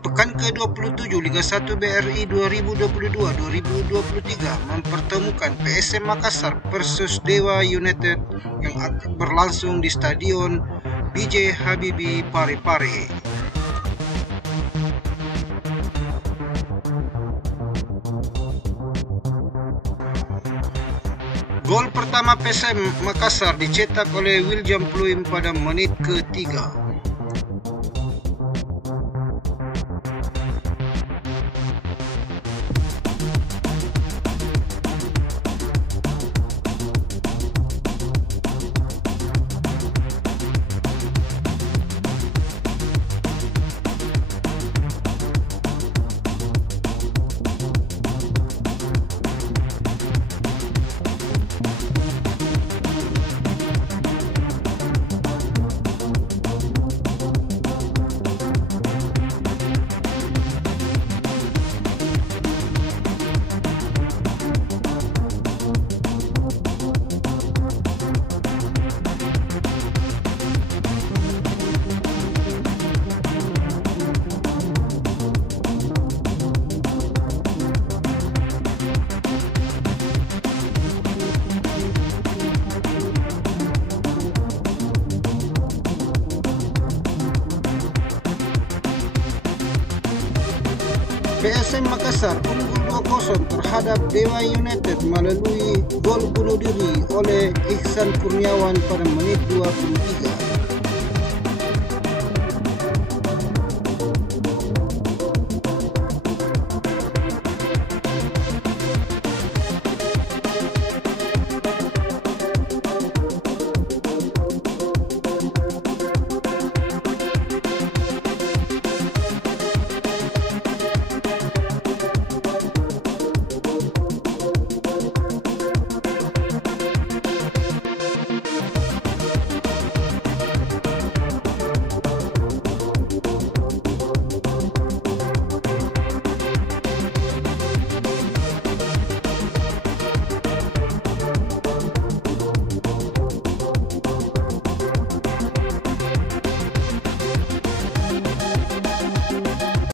Pekan ke-27 Liga 1 BRI 2022-2023 mempertemukan PSM Makassar versus Dewa United yang akan berlangsung di Stadion B.J. Habibie Parepare. Gol pertama PSM Makassar dicetak oleh William Pluim pada menit ke-3. PSM Makassar unggul 2-0 terhadap Dewa United melalui gol bunuh diri oleh Ihsan Kurniawan pada menit 23.